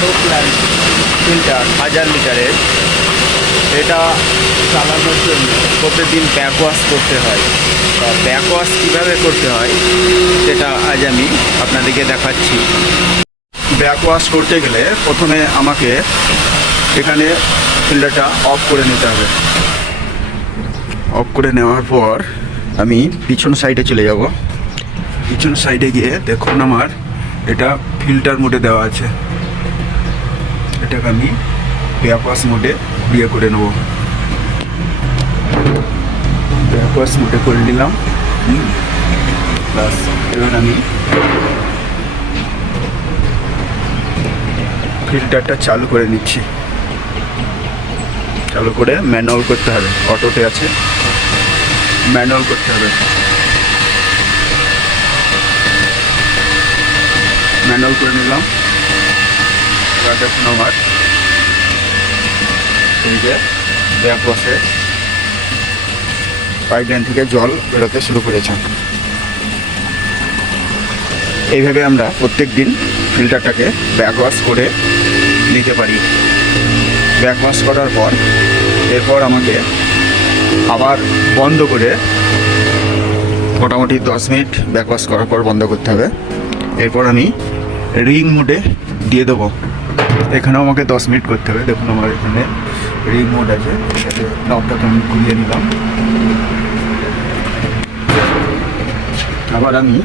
আরও plant filter 1000 লিটারের, এটা চালানোর জন্য প্রতিদিন ব্যাকওয়াশ করতে হয়। ব্যাকওয়াশ কীভাবে করতে হয় সেটা আজ আমি আপনাদেরকে দেখাচ্ছি। ব্যাকওয়াশ করতে গেলে প্রথমে আমাকে এখানে ফিল্টারটা অফ করে নিতে হবে। অফ করে নেওয়ার পর আমি পিছন সাইডে চলে যাব। পিছন সাইডে গিয়ে দেখুন আমার এটা ফিল্টার মোডে দেওয়া আছে, এটাকে আমি ব্যাকওয়াশ মোডে ঘুরিয়ে করে নেব। ব্যাকওয়াশ মোডে করে নিলাম। প্লাস এবার আমি ফিল্টারটা চালু করে নিচ্ছি। চালু করে ম্যানুয়াল করতে হবে, অটোতে আছে, ম্যানুয়াল করতে হবে। ম্যানুয়াল করে নিলাম। এবার দেখুন আমার এই যে ব্যাকওয়াশে পাইপলাইন থেকে জল বেরোতে শুরু করেছে। এইভাবে আমরা প্রত্যেক দিন ফিল্টারটাকে ব্যাকওয়াশ করে নিতে পারি। ব্যাকওয়াশ করার পর এরপর আমাকে আবার বন্ধ করে মোটামুটি 10 মিনিট ব্যাকওয়াশ করার পর বন্ধ করতে হবে। এরপর আমি রিং মোডে দিয়ে দেবো। এখানেও আমাকে 10 মিনিট করতে হবে। দেখুন আমার এখানে রিং মোড আছে, সাথে নবটাকে আমি খুলিয়ে নিলাম। আবার আমি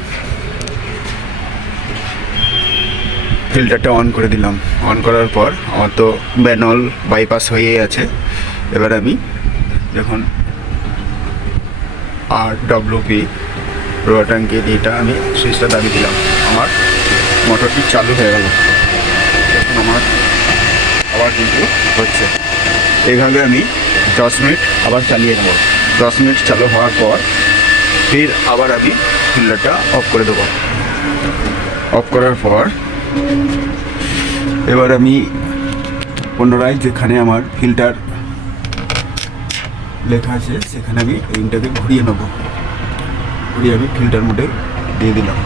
ফিল্টারটা অন করে দিলাম। অন করার পর আমার তো ম্যানুয়াল বাইপাস হয়েই আছে। এবার আমি দেখুন RWP রো ট্যাঙ্কি এটা আমি সুইচটা দাবি দিলাম, আমার মোটরটি চালু হয়ে গেল। দেখুন আমার আবার কিন্তু হচ্ছে। এইভাবে আমি 10 মিনিট আবার চালিয়ে নেব। 10 মিনিট চালু হওয়ার পর ফির আবার আমি ফিল্টারটা অফ করে দেবো। অফ করার পর এবার আমি পুনরায় যেখানে আমার ফিল্টার লেখা আছে সেখানে আমি রিংটাকে ঘুরিয়ে নেব। ঘুরিয়ে আমি ফিল্টার মোডে দিয়ে দিলাম।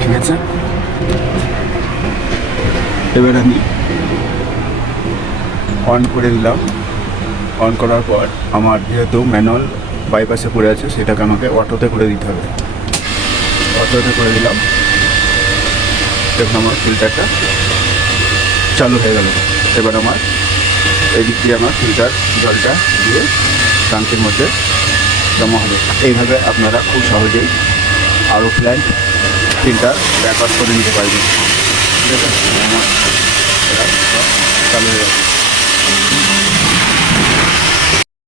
ঠিক আছে, এবার আমি অন করে দিলাম। অন করার পর আমার যেহেতু ম্যানুয়াল বাইপাসে পড়ে আছে সেটাকে আমাকে অটোতে করে দিতে হবে। অটোতে করে দিলাম। দেখুন আমার ফিল্টারটা চালু হয়ে গেল। এবার আমার এই দিক দিয়ে আমার ফিল্টার জলটা দিয়ে ট্যাঙ্কের মধ্যে জমা হবে। এইভাবে আপনারা খুব সহজেই আরও প্ল্যান্ট ফিল্টার ব্যাকওয়াশ করে নিতে পারবেন। ঠিক আছে।